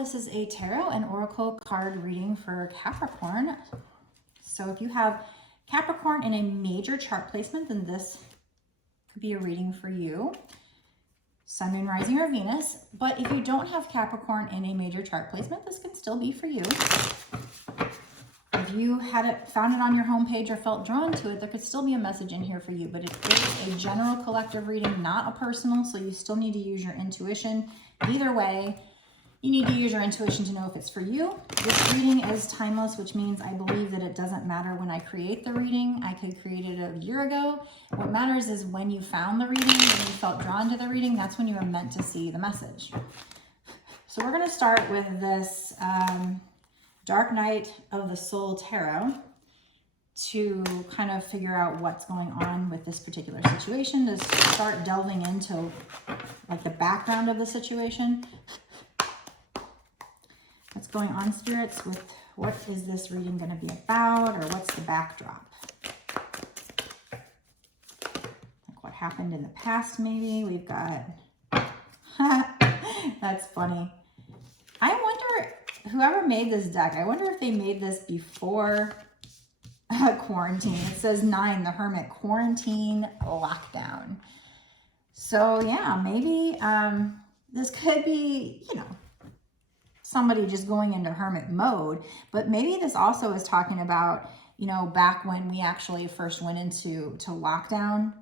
this is a tarot and oracle card reading for Capricorn. So if you have Capricorn in a major chart placement, then this could be a reading for you. Sun, Moon, Rising, or Venus. But if you don't have Capricorn in a major chart placement, this can still be for you. If you found it on your homepage or felt drawn to it, there could still be a message in here for you. But it is a general collective reading, not a personal, so you still need to use your intuition. Either way, you need to use your intuition to know if it's for you. This reading is timeless, which means I believe that it doesn't matter when I create the reading. I could create it a year ago. What matters is when you found the reading, when you felt drawn to the reading, that's when you were meant to see the message. So we're going to start with this Dark Night of the Soul Tarot to kind of figure out what's going on with this particular situation, to start delving into like the background of the situation. What's going on, spirits, with what is this reading going to be about, or what's the backdrop? Like what happened in the past, maybe. We've got, that's funny. I wonder, whoever made this deck, I wonder if they made this before quarantine. It says 9, the Hermit, quarantine lockdown. So yeah, maybe this could be, you know, somebody just going into hermit mode, but maybe this also is talking about, you know, back when we actually first went into lockdown.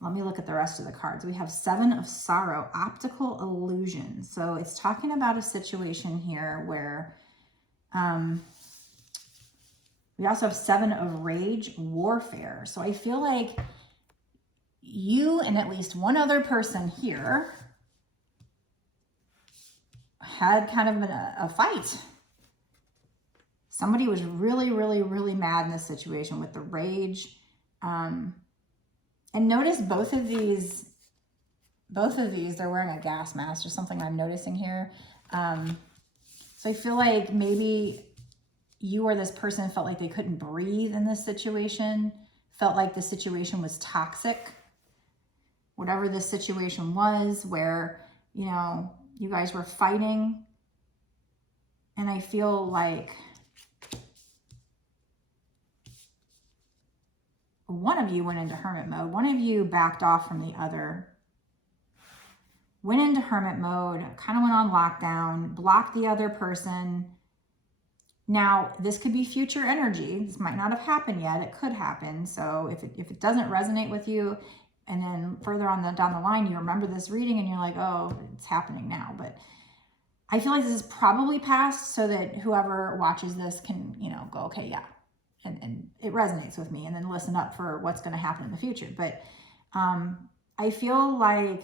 Let me look at the rest of the cards. We have 7 of Sorrow, optical illusion. So it's talking about a situation here where we also have 7 of Rage, warfare. So I feel like you and at least one other person here had kind of a fight. Somebody was really, really, really mad in this situation with the rage. And notice both of these, they're wearing a gas mask or something I'm noticing here. So I feel like maybe you or this person felt like they couldn't breathe in this situation, felt like the situation was toxic. Whatever this situation was, where, you know, you guys were fighting, and I feel like one of you went into hermit mode. One of you backed off from the other, went into hermit mode, kind of went on lockdown, blocked the other person. Now, this could be future energy. This might not have happened yet. It could happen. So if it doesn't resonate with you, and then further on down the line, you remember this reading and you're like, oh, it's happening now. But I feel like this is probably past, so that whoever watches this can, you know, go, okay, yeah. And it resonates with me, and then listen up for what's going to happen in the future. But I feel like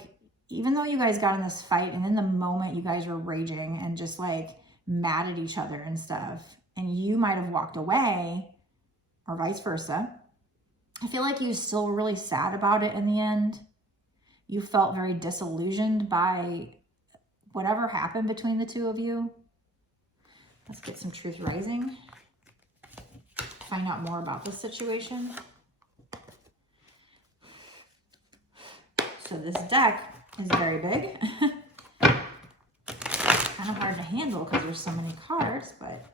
even though you guys got in this fight, and in the moment you guys were raging and just like mad at each other and stuff, and you might have walked away or vice versa, I feel like you still were really sad about it in the end. You felt very disillusioned by whatever happened between the two of you. Let's get some truth rising. Find out more about this situation. So this deck is very big. Kind of hard to handle because there's so many cards, but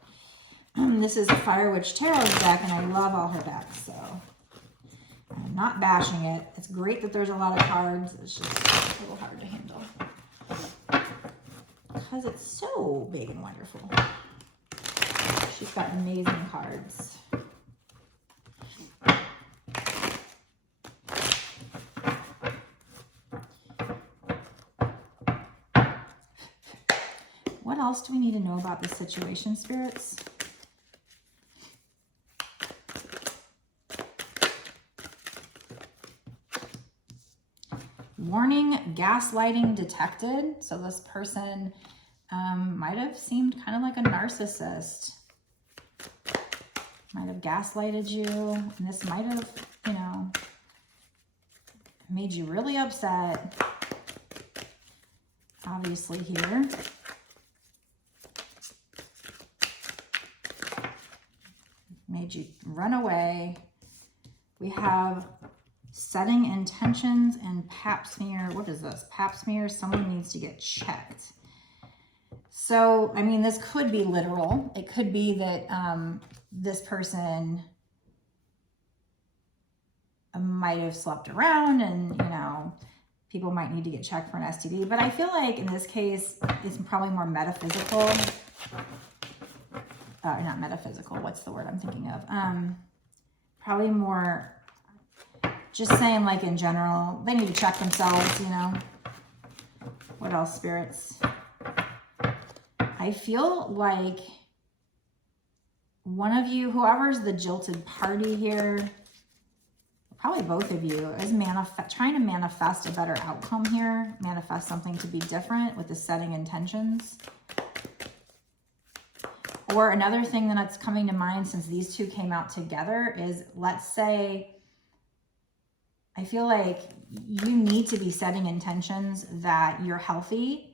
this is a Fire Witch Tarot deck, and I love all her decks, so I'm not bashing it. It's great that there's a lot of cards. It's just a little hard to handle because it's so big and wonderful. She's got amazing cards. What else do we need to know about this situation, spirits? Warning, gaslighting detected. So this person might have seemed kind of like a narcissist. Might have gaslighted you. And this might have, you know, made you really upset. Obviously here. Made you run away. We have setting intentions and pap smear. What is this? Pap smear. Someone needs to get checked. So, I mean, this could be literal. It could be that this person might have slept around and, you know, people might need to get checked for an STD. But I feel like in this case, it's probably more metaphysical. Not metaphysical. What's the word I'm thinking of? Probably more just saying, like, in general, they need to check themselves, you know. What else, spirits? I feel like one of you, whoever's the jilted party here, probably both of you, is trying to manifest a better outcome here, manifest something to be different with the setting intentions. Or another thing that's coming to mind since these two came out together is, let's say, I feel like you need to be setting intentions that you're healthy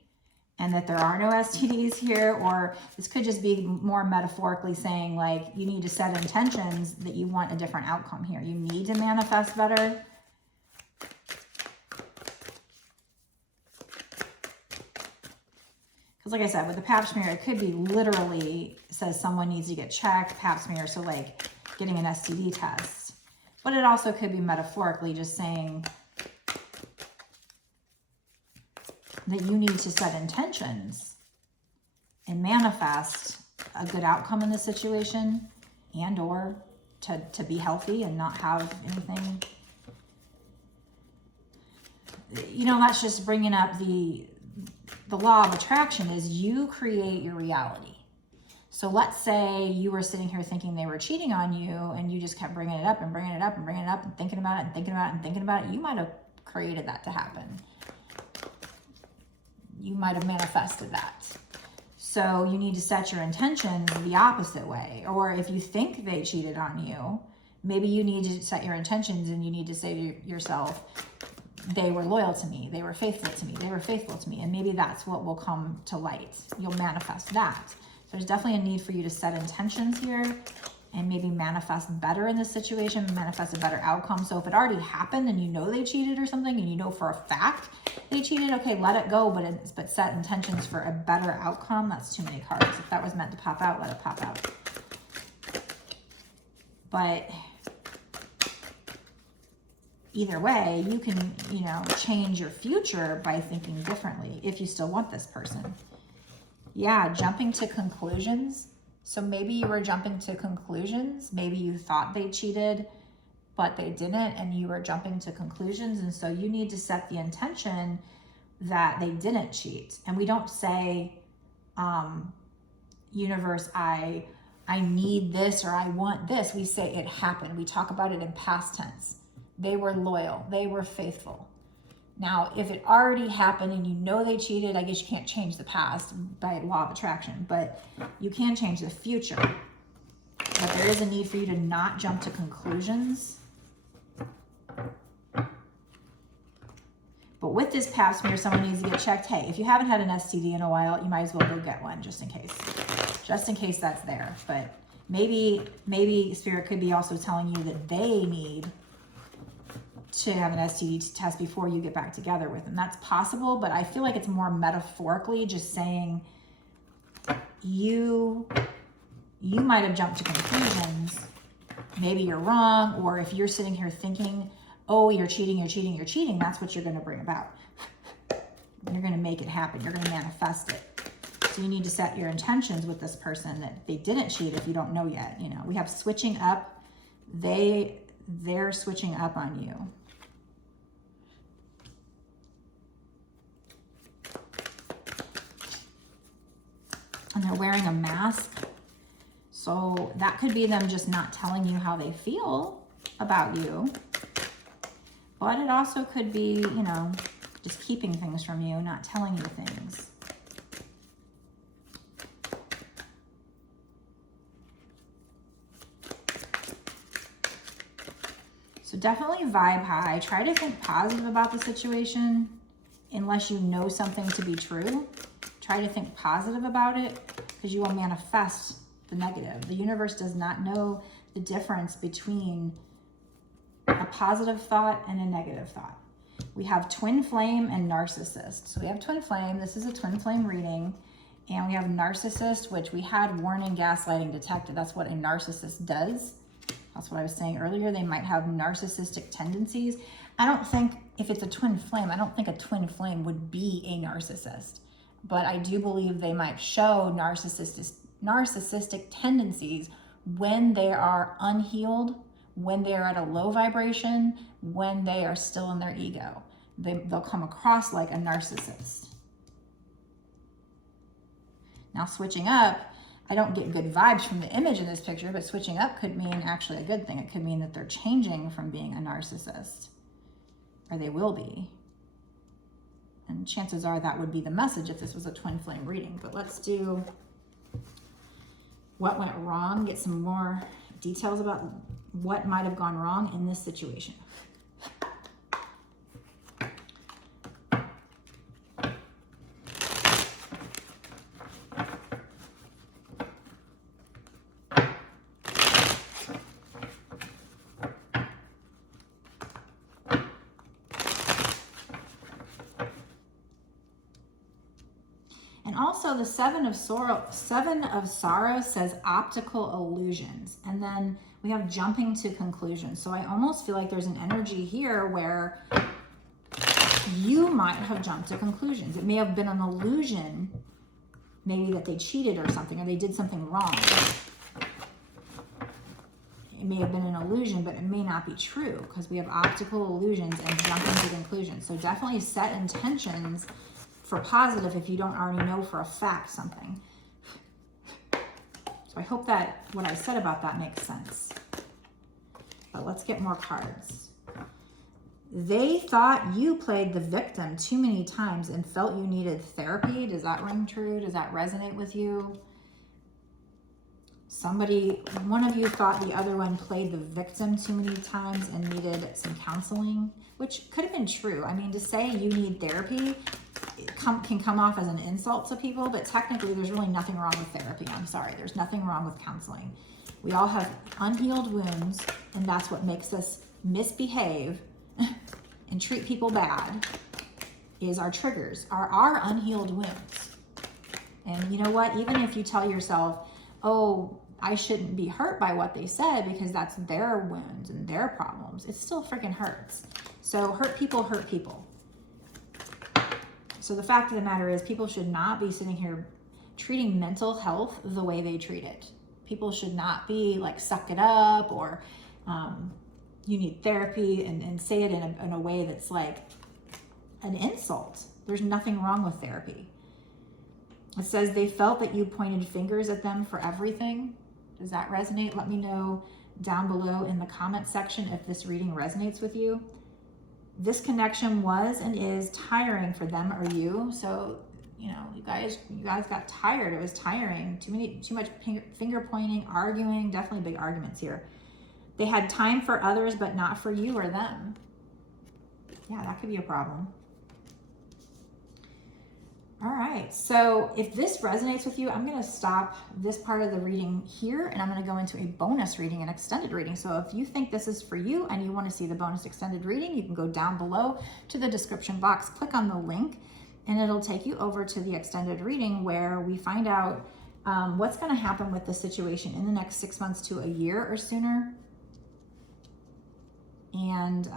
and that there are no STDs here, or this could just be more metaphorically saying, like, you need to set intentions that you want a different outcome here. You need to manifest better. Because like I said, with the pap smear, it could be literally says someone needs to get checked, pap smear, so like getting an STD test. But it also could be metaphorically just saying that you need to set intentions and manifest a good outcome in this situation, and or to be healthy and not have anything. You know, that's just bringing up the law of attraction is you create your reality. So let's say you were sitting here thinking they were cheating on you and you just kept bringing it up and bringing it up and bringing it up and thinking about it and thinking about it and thinking about it. You might have created that to happen. You might have manifested that. So you need to set your intentions the opposite way. Or if you think they cheated on you, maybe you need to set your intentions and you need to say to yourself, they were loyal to me, they were faithful to me, they were faithful to me. And maybe that's what will come to light. You'll manifest that. So there's definitely a need for you to set intentions here and maybe manifest better in this situation, manifest a better outcome. So if it already happened and you know they cheated or something and you know for a fact they cheated, okay, let it go, but set intentions for a better outcome. That's too many cards. If that was meant to pop out, let it pop out. But either way, you can, you know, change your future by thinking differently if you still want this person. Yeah, jumping to conclusions. So maybe you were jumping to conclusions. Maybe you thought they cheated, but they didn't, and you were jumping to conclusions. And so you need to set the intention that they didn't cheat. And we don't say, universe, I need this or I want this. We say it happened. We talk about it in past tense. They were loyal. They were faithful. Now, if it already happened and you know they cheated, I guess you can't change the past by law of attraction, but you can change the future. But there is a need for you to not jump to conclusions. But with this pap smear, someone needs to get checked. Hey, if you haven't had an STD in a while, you might as well go get one just in case. Just in case that's there. But maybe Spirit could be also telling you that they need to have an STD test before you get back together with them. That's possible, but I feel like it's more metaphorically just saying you might have jumped to conclusions. Maybe you're wrong, or if you're sitting here thinking, oh, you're cheating, that's what you're going to bring about. You're going to make it happen. You're going to manifest it. So you need to set your intentions with this person that they didn't cheat if you don't know yet. You know, we have switching up. They're switching up on you. And they're wearing a mask. So that could be them just not telling you how they feel about you. But it also could be, you know, just keeping things from you, not telling you things. So definitely vibe high. Try to think positive about the situation unless you know something to be true. Try to think positive about it because you will manifest the negative. The universe does not know the difference between a positive thought and a negative thought. We have twin flame and narcissist. So we have twin flame. This is a twin flame reading. And we have narcissist, which we had warning, gaslighting detected. That's what a narcissist does. That's what I was saying earlier. They might have narcissistic tendencies. I don't think, if it's a twin flame, I don't think a twin flame would be a narcissist. But I do believe they might show narcissistic tendencies when they are unhealed, when they are at a low vibration, when they are still in their ego. They'll come across like a narcissist. Now switching up, I don't get good vibes from the image in this picture, but switching up could mean actually a good thing. It could mean that they're changing from being a narcissist, or they will be. And chances are that would be the message if this was a twin flame reading. But let's do what went wrong, get some more details about what might have gone wrong in this situation. Also, the Seven of Sorrows says optical illusions. And then we have jumping to conclusions. So I almost feel like there's an energy here where you might have jumped to conclusions. It may have been an illusion, maybe that they cheated or something, or they did something wrong. It may have been an illusion, but it may not be true because we have optical illusions and jumping to conclusions. So definitely set intentions for positive if you don't already know for a fact something. So I hope that what I said about that makes sense. But let's get more cards. They thought you played the victim too many times and felt you needed therapy. Does that ring true? Does that resonate with you? One of you thought the other one played the victim too many times and needed some counseling, which could have been true. I mean, to say you need therapy can come off as an insult to people, but technically there's really nothing wrong with therapy. I'm sorry, there's nothing wrong with counseling. We all have unhealed wounds, and that's what makes us misbehave and treat people bad, is our triggers, our unhealed wounds. And you know what, even if you tell yourself, oh, I shouldn't be hurt by what they said because that's their wounds and their problems, it still freaking hurts. So hurt people hurt people. So the fact of the matter is, people should not be sitting here treating mental health the way they treat it. People should not be like, suck it up, or you need therapy, and say it in a way that's like an insult. There's nothing wrong with therapy. It says they felt that you pointed fingers at them for everything. Does that resonate? Let me know down below in the comment section if this reading resonates with you. This connection was and is tiring for them or you. So, you know, you guys got tired. It was tiring. Too much finger pointing, arguing, definitely big arguments here. They had time for others, but not for you or them. Yeah, that could be a problem. All right, so if this resonates with you, I'm going to stop this part of the reading here, and I'm going to go into a bonus reading, an extended reading. So if you think this is for you and you want to see the bonus extended reading, you can go down below to the description box, click on the link, and it'll take you over to the extended reading where we find out what's going to happen with the situation in the next 6 months to a year or sooner. And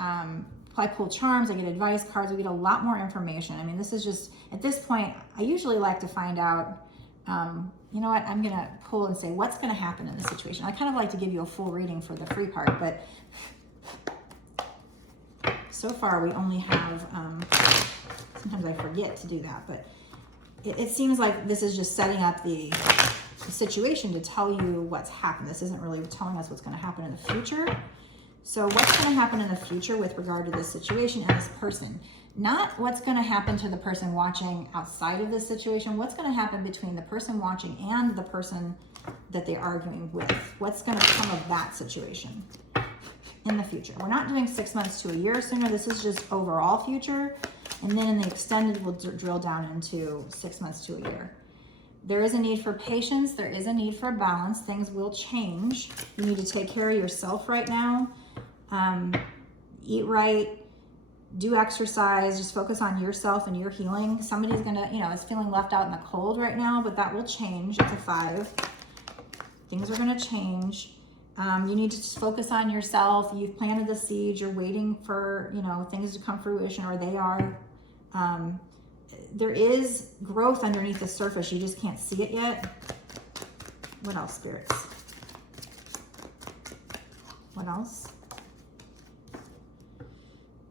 I pull charms, I get advice cards, we get a lot more information. I mean, this is just, at this point, I usually like to find out, you know what, I'm going to pull and say, what's going to happen in this situation? I kind of like to give you a full reading for the free part, but so far we only have, sometimes I forget to do that, but it seems like this is just setting up the situation to tell you what's happened. This isn't really telling us what's going to happen in the future. So what's going to happen in the future with regard to this situation and this person? Not what's going to happen to the person watching outside of this situation. What's going to happen between the person watching and the person that they're arguing with? What's going to come of that situation in the future? We're not doing 6 months to a year sooner. This is just overall future. And then in the extended, we'll drill down into 6 months to a year. There is a need for patience. There is a need for balance. Things will change. You need to take care of yourself right now. Eat right, do exercise, just focus on yourself and your healing. Somebody's gonna, you know, is feeling left out in the cold right now, but that will change. It's a 5. Things are gonna change. You need to just focus on yourself. You've planted the seeds. You're waiting for, you know, things to come fruition, or they are. There is growth underneath the surface. You just can't see it yet. What else, spirits? What else?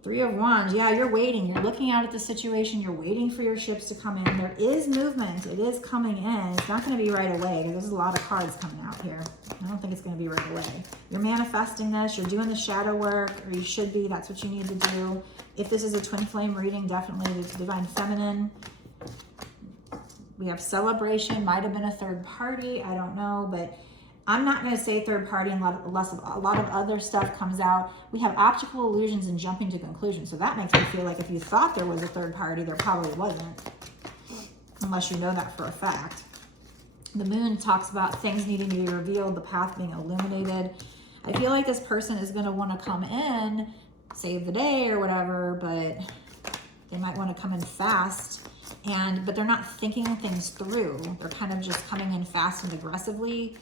3 of Wands. Yeah, you're waiting. You're looking out at the situation. You're waiting for your ships to come in. There is movement. It is coming in. It's not going to be right away, because there's a lot of cards coming out here. I don't think it's going to be right away. You're manifesting this. You're doing the shadow work, or you should be. That's what you need to do. If this is a twin flame reading, definitely the divine feminine. We have celebration. Might have been a third party. I don't know, but I'm not going to say third party unless a lot of other stuff comes out. We have optical illusions and jumping to conclusions. So that makes me feel like if you thought there was a third party, there probably wasn't, unless you know that for a fact. The moon talks about things needing to be revealed, the path being illuminated. I feel like this person is going to want to come in, save the day or whatever, but they might want to come in fast. But they're not thinking things through. They're kind of just coming in fast and aggressively,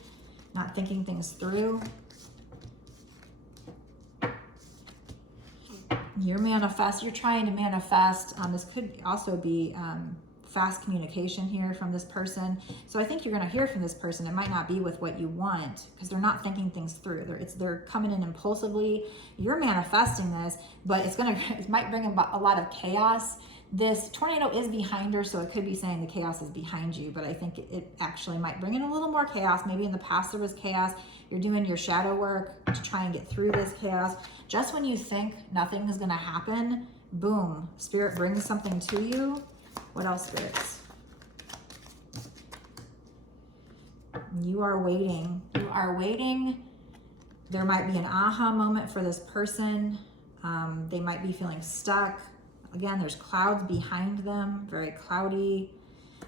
not thinking things through. You're trying to manifest. This could also be fast communication here from this person. So I think you're going to hear from this person. It might not be with what you want, because they're not thinking things through. They're coming in impulsively. You're manifesting this, but it might bring about a lot of chaos. This tornado is behind her, so it could be saying the chaos is behind you, but I think it actually might bring in a little more chaos. Maybe in the past there was chaos. You're doing your shadow work to try and get through this chaos. Just when you think nothing is going to happen, boom, Spirit brings something to you. What else, spirits? You are waiting. You are waiting. There might be an aha moment for this person. They might be feeling stuck. Again, there's clouds behind them, very cloudy.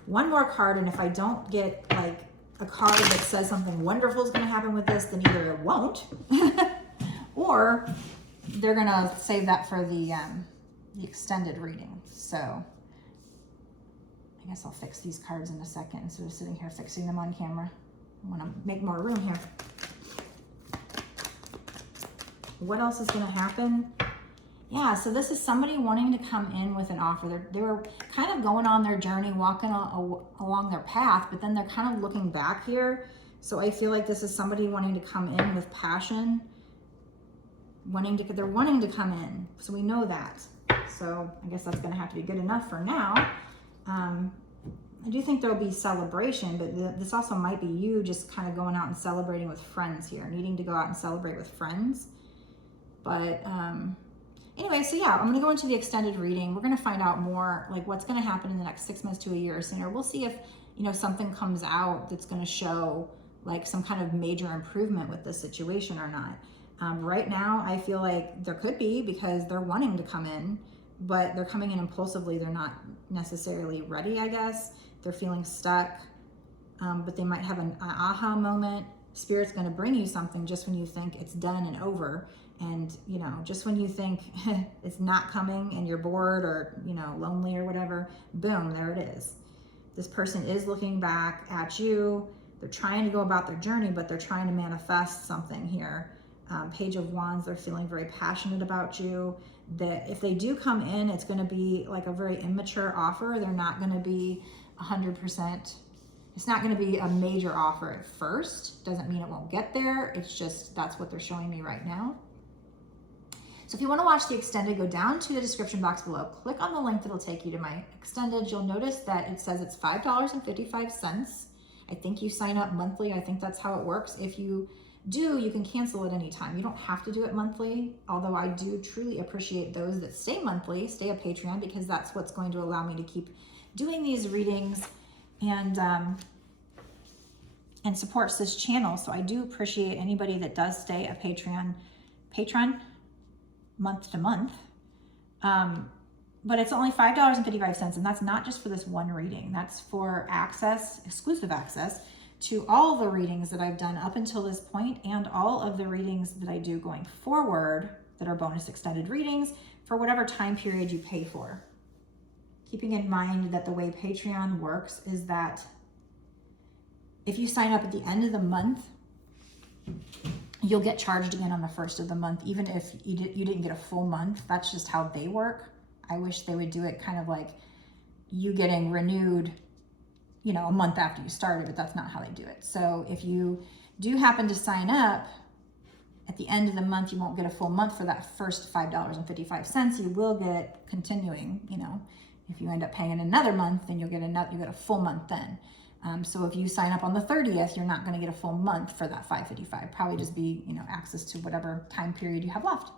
One more card, and if I don't get like a card that says something wonderful is going to happen with this, then either it won't, or they're going to save that for the extended reading. So I guess I'll fix these cards in a second instead of sitting here fixing them on camera. I want to make more room here. What else is going to happen? Yeah, so this is somebody wanting to come in with an offer. They were kind of going on their journey, walking along their path, but then they're kind of looking back here. So I feel like this is somebody wanting to come in with passion, they're wanting to come in. So we know that. So I guess that's going to have to be good enough for now. I do think there'll be celebration, but this also might be you just kind of going out and celebrating with friends here, needing to go out and celebrate with friends. But anyway, so yeah, I'm going to go into the extended reading. We're going to find out more, like what's going to happen in the next 6 months to a year or sooner. We'll see if, you know, something comes out that's going to show like some kind of major improvement with this situation or not. Right now, I feel like there could be, because they're wanting to come in, but they're coming in impulsively. They're not necessarily ready, I guess. They're feeling stuck, but they might have an aha moment. Spirit's going to bring you something just when you think it's done and over. And, you know, just when you think it's not coming and you're bored or, you know, lonely or whatever, boom, there it is. This person is looking back at you. They're trying to go about their journey, but they're trying to manifest something here. Page of Wands, they're feeling very passionate about you. That if they do come in, it's going to be like a very immature offer. They're not going to be 100%. It's not going to be a major offer at first. Doesn't mean it won't get there. It's just, that's what they're showing me right now. So if you want to watch the extended, go down to the description box below, click on the link that'll take you to my extended. You'll notice that it says it's $5.55. I think you sign up monthly. I think that's how it works. If you do, you can cancel at any time. You don't have to do it monthly, although I do truly appreciate those that stay monthly, stay a Patreon, because that's what's going to allow me to keep doing these readings and supports this channel. So I do appreciate anybody that does stay a patron month to month. But it's only $5.55, and that's not just for this one reading. That's for access, exclusive access to all the readings that I've done up until this point, and all of the readings that I do going forward that are bonus extended readings for whatever time period you pay for. Keeping in mind that the way Patreon works is that if you sign up at the end of the month, you'll get charged again on the first of the month, even if you didn't get a full month. That's just how they work. I wish they would do it kind of like you getting renewed, you know, a month after you started, but that's not how they do it. So if you do happen to sign up at the end of the month, you won't get a full month for that first $5.55. You will get it continuing, you know. If you end up paying in another month, then you'll get a full month then. So if you sign up on the 30th, you're not going to get a full month for that $5.55. Probably just be, you know, access to whatever time period you have left.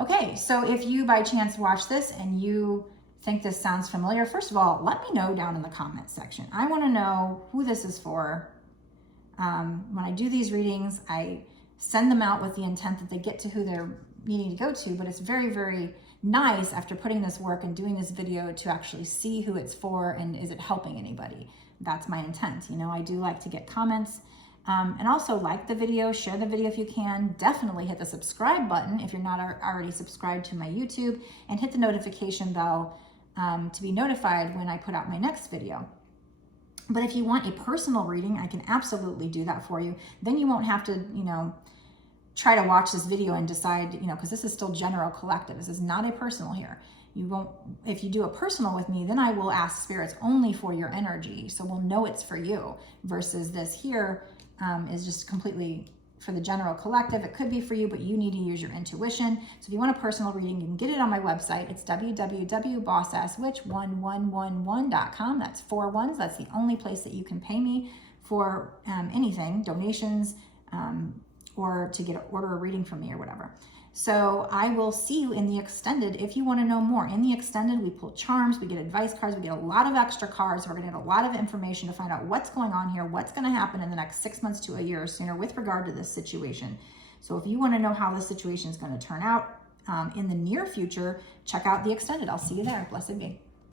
Okay, so if you by chance watch this and you think this sounds familiar, first of all, let me know down in the comments section. I want to know who this is for. When I do these readings, I send them out with the intent that they get to who they're needing to go to, but it's very, very nice after putting this work and doing this video to actually see who it's for and is it helping anybody. That's my intent. You know, I do like to get comments, and also like the video, share the video if you can. Definitely hit the subscribe button if you're not already subscribed to my YouTube, and hit the notification bell to be notified when I put out my next video. But if you want a personal reading, I can absolutely do that for you. Then you won't have to, you know, try to watch this video and decide, you know, because this is still general collective. This is not a personal here. You won't, if you do a personal with me, then I will ask spirits only for your energy. So we'll know it's for you, versus this here is just completely for the general collective. It could be for you, but you need to use your intuition. So if you want a personal reading, you can get it on my website. It's www.bossasswitch1111.com. That's 4 ones. That's the only place that you can pay me for anything, donations, or to order a reading from me or whatever. So I will see you in the extended if you want to know more. In the extended, we pull charms, we get advice cards, we get a lot of extra cards. We're going to get a lot of information to find out what's going on here, what's going to happen in the next 6 months to a year or sooner with regard to this situation. So if you want to know how this situation is going to turn out in the near future, check out the extended. I'll see you there. Blessed be.